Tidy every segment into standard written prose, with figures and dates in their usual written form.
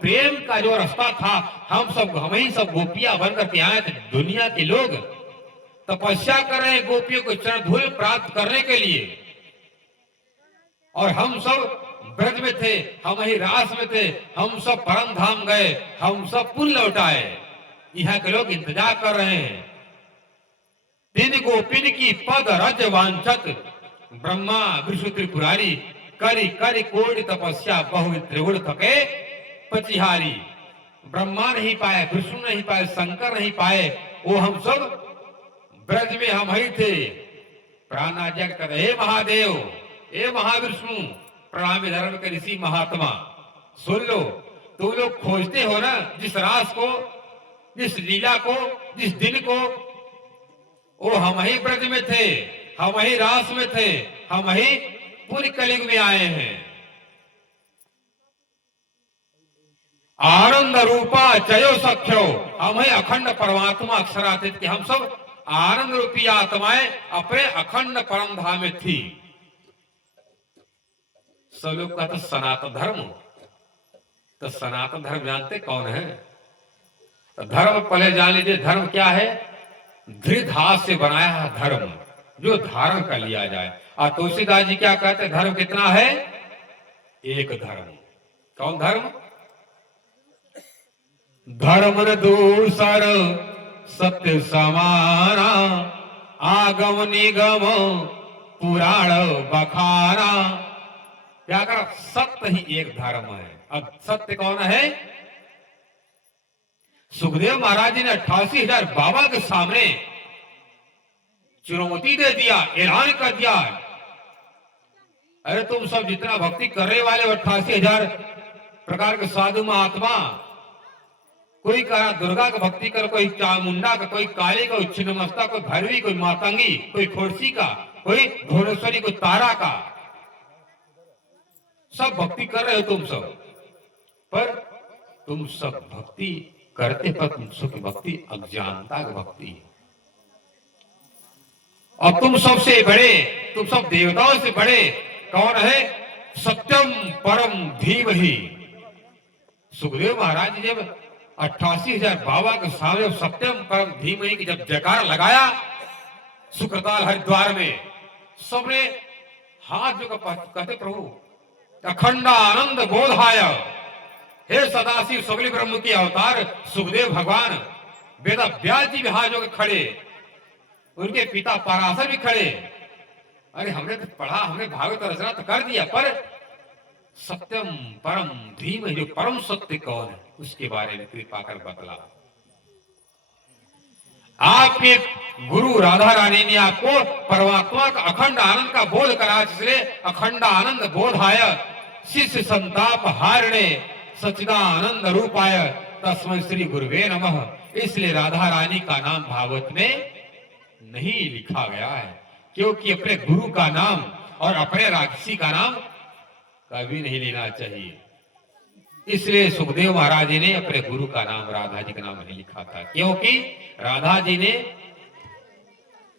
प्रेम का जो रास्ता था, हम ही सब गोपियां बनकर के आए थे। दुनिया के लोग तपस्या कर रहे हैं गोपियों को चरण धूल प्राप्त करने के लिए, और हम सब ब्रज में थे, हम ही रास में थे, हम सब परम धाम गए, हम सब पुण्य लौटाए। यहाँ के लोग इंतजार कर रहे हैं। तीन गोपिन की पद रज वांछत, ब्रह्मा विष्णु त्रिपुरारी, करी करी कोटि तपस्या बहु त्रिगुण थके पचिहारी। ब्रह्मा नहीं पाए, विष्णु नहीं पाए, शंकर नहीं पाए, वो हम सब ब्रज में हम ही थे। प्राणाजग कर हे महादेव, हे महाविष्णु, प्रणामी धर्म के ऋषि महात्मा, सुन लो, तुम लोग खोजते हो ना जिस रास को, जिस लीला को, जिस दिन को, वो हम ही ब्रज में थे, हम ही रास में थे, हम ही पूरी कलियुग में आए हैं। आनंद रूपा चयो सख्यो, हम ही अखंड परमात्मा अक्षरातीत के, हम सब आनंद रूपी आत्माएं अपने अखंड परम धाम में थी। सब लोग कहते सनातन धर्म, तो सनातन धर्म जानते कौन है? तो धर्म पहले जान लीजिए, धर्म क्या है? धृत हाथ से बनाया है धर्म, जो धारण कर लिया जाए। और तुलसीदास जी क्या कहते हैं? धर्म कितना है? एक धर्म। कौन धर्म? धर्म न दूसर सत्य समाना, आगम निगम पुराण बखाना। क्या कर? सत्य ही एक धर्म है। अब सत्य कौन है? सुखदेव महाराज जी ने 88,000 बाबा के सामने चुनौती दे दिया, ऐलान कर दिया, अरे तुम सब जितना भक्ति करने वाले 88,000 प्रकार के साधु महात्मा, कोई कहा दुर्गा का भक्ति कर, कोई चामुंडा का, कोई काली का, कोई छिन्नमस्ता, कोई भैरवी, कोई मातंगी, कोई खोड़सी का, कोई भुवनेश्वरी, कोई तारा का, सब भक्ति कर रहे हो तुम सब। पर तुम सब भक्ति करते पर तुम सब की भक्ति अज्ञानता की भक्ति है। और तुम सबसे बड़े, तुम सब देवताओं से बड़े कौन है? सत्यम परम धीमहि। सुखदेव महाराज जी जब 88,000 बाबा के सामने सत्यम परम धीमहि की जब जयकार लगाया सुक्रताल हरिद्वार में, सबने हाथ जो कहते प्रभु अखंड आनंद बोधाय, हे सदाशिव सगली ब्रह्म के अवतार सुखदेव भगवान, वेद व्यास जी भी हाथ जो खड़े, उनके पिता पराशर भी खड़े। अरे हमने तो पढ़ा, हमने भागवत रचना तो कर दिया, पर सत्यम परम धीमहि, जो परम सत्य कौन है उसके बारे में कृपा कर बतला। आपके गुरु राधा रानी ने आपको परमात्मा का अखंड आनंद का बोध करा, इसलिए अखंड आनंद बोधाय शिष्य संताप हारणे सच्चिदानंद रूपाय तस्मै श्री गुरुवे नमः। इसलिए राधा रानी का नाम भागवत में नहीं लिखा गया है, क्योंकि अपने गुरु का नाम और अपने राक्षसी का नाम कभी नहीं लेना चाहिए। इसलिए सुखदेव महाराज जी ने अपने गुरु का नाम राधा जी का नाम नहीं लिखा था, क्योंकि राधा जी ने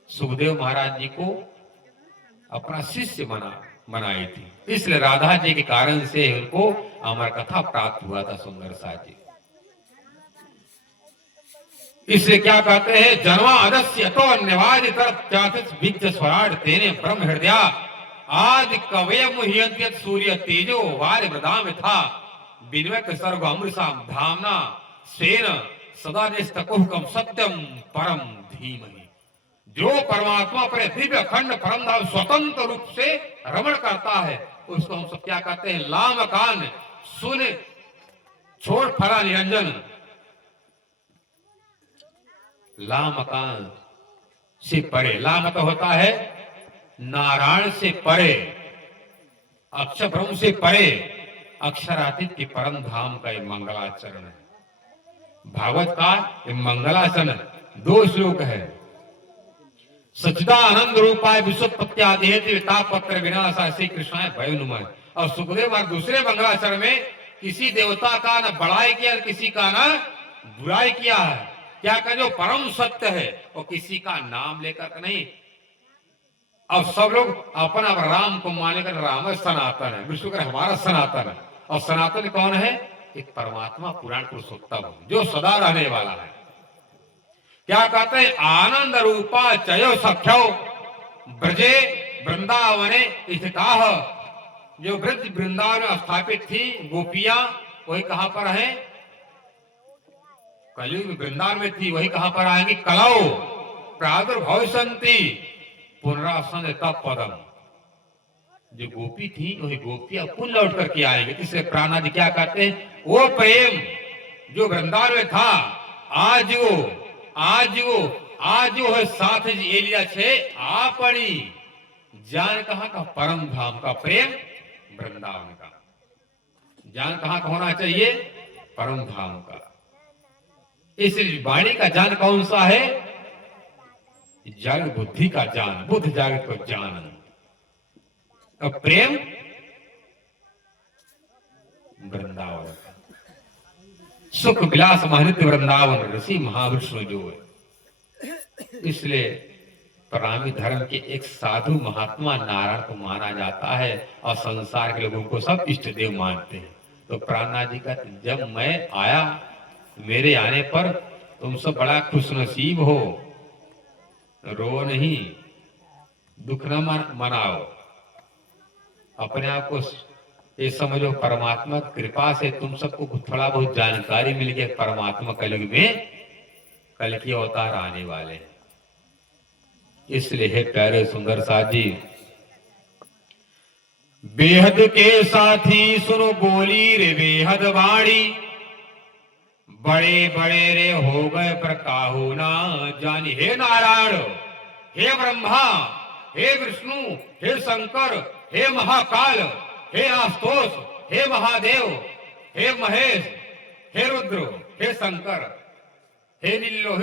सुखदेव महाराज जी को अपना शिष्य बनाई थी। इसलिए राधा जी के कारण से उनको अमर कथा प्राप्त हुआ था सुंदर सा जी। इसलिए क्या कहते हैं? जन्मा अदस्य तो अन्यवाद तरफ स्वराट तेने ब्रह्म हृदय आज कवय मुह्यंत्यत सूर्य तेजो वार वृदाम था विन्वत सर्व अमृषाम धामना सेन सदा निस्तकुहकम सत्यम परम धीमहि। जो परमात्मा अपने दिव्य अखंड परम धाम स्वतंत्र रूप से रमण करता है उसको हम सब क्या कहते हैं? लामकान सुन छोड़ फला निरंजन। लामकान से परे, लाम तो होता है नारायण से परे, अक्षर ब्रह्म से परे, अक्षरातीत के परम धाम का ये मंगलाचरण है। भागवत का ये मंगलाचरण 2 श्लोक है। सच्चिदानंद रूपाय विश्वोत्पत्त्यादिहेतु विनाशा श्री कृष्णाय भयोनुमय। और सुखदेव और दूसरे मंगलाचरण में किसी देवता का न बड़ाई किया, किसी का न बुराई किया है। क्या कह, जो परम सत्य है वो किसी का नाम लेकर नहीं। अब सब लोग अपना राम को मानेकर राम सनातन है, विष्णु कर हमारा सनातन है। और सनातन कौन है? एक परमात्मा पुराण पुरुषोत्तम जो सदा रहने वाला है। क्या कहते हैं? आनंद रूपा चयो सख्यो ब्रजे वृंदावने स्थिताः। जो ब्रज वृंदावन में स्थापित थी गोपियां, वही कहां पर है? कलयुग वृंदावन में थी, वही कहां पर आएंगी? कलौ प्रादुर्भविष्यन्ति पुनरासन तप पदम। जो गोपी थी वही गोपियां पुनः लौट करके आएंगे। इसलिए प्राणादि क्या कहते हैं? वो प्रेम जो वृंदावन में था आज वो है साथ एलिया छे आपणी जान कहां का? परम धाम का प्रेम वृंदावन का। जान कहां का होना चाहिए? परम धाम का। इस वाणी का जान कौन सा है? जागृत बुद्धि का जान, बुद्ध जागृत को जान। और प्रेम वृंदावन का। सुख विलास महनित वृंदावन ऋषि महाविष्णु जो है। इसलिए परामी धर्म के एक साधु महात्मा नारायण को माना जाता है और संसार के लोगों को सब इष्ट देव मानते हैं। तो प्राणनाथ जी का जब मैं आया, मेरे आने पर तुम सब बड़ा खुशनसीब हो, रो नहीं, दुख न मनाओ, अपने आप को ये समझो परमात्मा की कृपा से तुम सबको थोड़ा बहुत जानकारी मिल गई। परमात्मा कलयुग में कल की अवतार आने वाले हैं। इसलिए हे प्यारे सुंदर साथ जी, बेहद के साथी सुनो बोली रे बेहद वाणी, बड़े बड़े रे हो गए पर काहू ना जानी। हे नारायण, हे ब्रह्मा, हे विष्णु, हे शंकर, हे महाकाल, हे आशुतोष, हे महादेव, हे महेश, हे रुद्र, हे शंकर, हे नीलोहित।